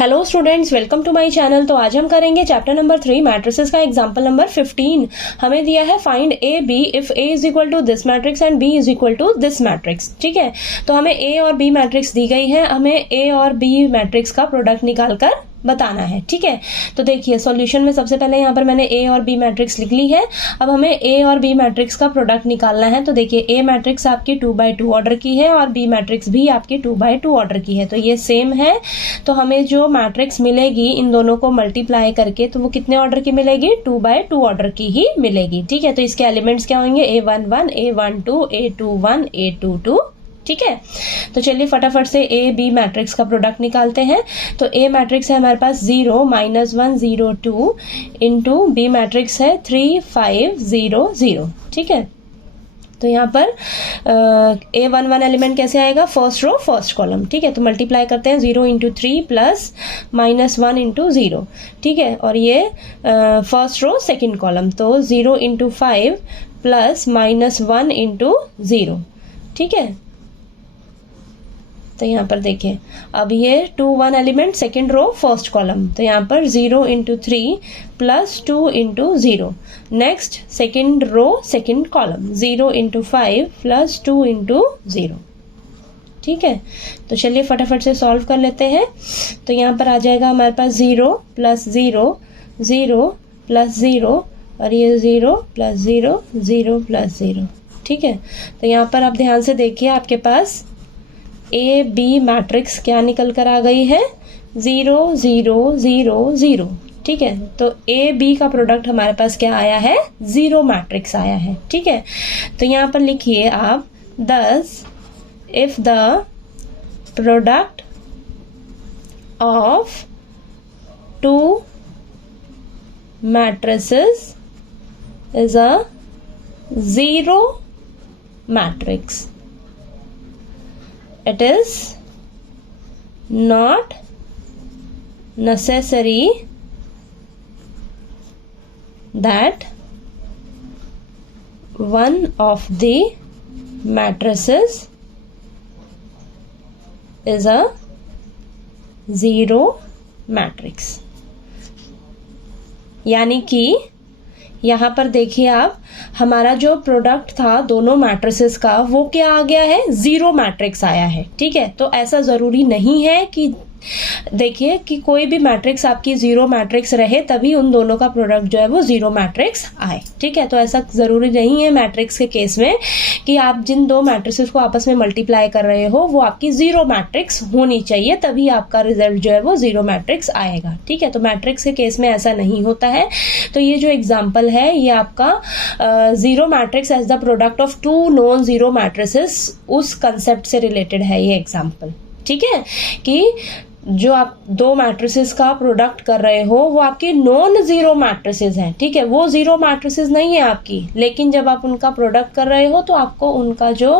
Hello students, welcome to my channel. तो आज हम करेंगे चैप्टर नंबर 3 मैट्रिसेस का एग्जांपल नंबर 15। हमें दिया है find A B if A is equal to this matrix and B is equal to this matrix. ठीक है, तो हमें ए और बी मैट्रिक्स दी गई है, हमें ए और बी मैट्रिक्स का प्रोडक्ट निकालकर बताना है। ठीक है, तो देखिए सॉल्यूशन में सबसे पहले यहाँ पर मैंने ए और बी मैट्रिक्स लिख ली है। अब हमें ए और बी मैट्रिक्स का प्रोडक्ट निकालना है। तो देखिए ए मैट्रिक्स आपकी 2x2 ऑर्डर की है और बी मैट्रिक्स भी आपकी 2x2 ऑर्डर की है, तो ये सेम है। तो हमें जो मैट्रिक्स मिलेगी इन दोनों को मल्टीप्लाई करके तो वो कितने ऑर्डर की मिलेगी? 2x2 ऑर्डर की ही मिलेगी। ठीक है, तो इसके एलिमेंट्स क्या होंगे? A11, A12, A21, A22। ठीक है, तो चलिए फटाफट से ए बी मैट्रिक्स का प्रोडक्ट निकालते हैं। तो ए मैट्रिक्स है हमारे पास 0, -1, 0, 2 इंटू बी मैट्रिक्स है 3, 5, 0, 0। ठीक है, तो यहाँ पर A11 एलिमेंट कैसे आएगा? First row first column. ठीक है, तो मल्टीप्लाई करते हैं 0 इंटू 3 प्लस -1 इंटू 0। ठीक है, और ये फर्स्ट रो सेकेंड कॉलम, तो 0 इंटू 5 प्लस -1 इंटू 0। ठीक है, तो यहाँ पर देखिए अब ये 2, 1 element second row first column, तो यहाँ पर 0 into 3 plus 2 into 0। Next second row second column 0 into 5 plus 2 into 0। ठीक है, तो चलिए फटाफट से सॉल्व कर लेते हैं। तो यहाँ पर आ जाएगा हमारे पास 0 प्लस 0, 0 प्लस 0 और ये 0 प्लस 0, 0 प्लस 0। ठीक है, तो यहाँ पर आप ध्यान से देखिए आपके पास ए बी मैट्रिक्स क्या निकल कर आ गई है? 0, 0, 0, 0। ठीक है, तो ए बी का प्रोडक्ट हमारे पास क्या आया है? 0 मैट्रिक्स आया है। ठीक है, तो यहाँ पर लिखिए आप 10 if the product of 2 matrices is a 0 matrix, it is not necessary that one of the matrices is a 0 matrix। यानी कि यहाँ पर देखिए आप, हमारा जो प्रोडक्ट था दोनों मैट्रिसेस का वो क्या आ गया है? 0 मैट्रिक्स आया है। ठीक है, तो ऐसा जरूरी नहीं है कि देखिए कि कोई भी मैट्रिक्स आपकी 0 मैट्रिक्स रहे तभी उन दोनों का प्रोडक्ट जो है वो 0 मैट्रिक्स आए। ठीक है, तो ऐसा जरूरी नहीं है मैट्रिक्स के केस में कि आप जिन दो मैट्रिसेस को आपस में मल्टीप्लाई कर रहे हो वो आपकी 0 मैट्रिक्स होनी चाहिए तभी आपका रिजल्ट जो है वो 0 मैट्रिक्स आएगा। ठीक है, तो मैट्रिक्स के केस में ऐसा नहीं होता है। तो ये जो एग्जाम्पल है ये आपका 0 matrix as the product of 2 non 0 matrices उस कंसेप्ट से रिलेटेड है ये एग्जाम्पल। ठीक है, कि जो आप दो मैट्रिसेस का प्रोडक्ट कर रहे हो वो आपकी नॉन 0 मैट्रिसेस हैं। ठीक है, वो 0 मैट्रिसेस नहीं है आपकी, लेकिन जब आप उनका प्रोडक्ट कर रहे हो तो आपको उनका जो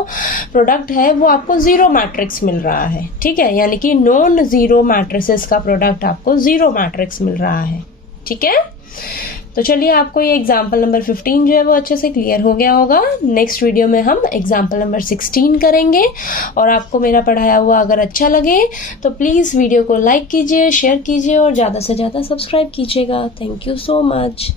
प्रोडक्ट है वो आपको 0 मैट्रिक्स मिल रहा है। ठीक है, यानी कि नॉन 0 मैट्रिसेस का प्रोडक्ट आपको 0 मैट्रिक्स मिल रहा है। ठीक है, तो चलिए आपको ये एग्जाम्पल नंबर 15 जो है वो अच्छे से क्लियर हो गया होगा। नेक्स्ट वीडियो में हम एग्जाम्पल नंबर 16 करेंगे। और आपको मेरा पढ़ाया हुआ अगर अच्छा लगे तो प्लीज़ वीडियो को लाइक कीजिए, शेयर कीजिए और ज़्यादा से ज़्यादा सब्सक्राइब कीजिएगा। Thank you so much.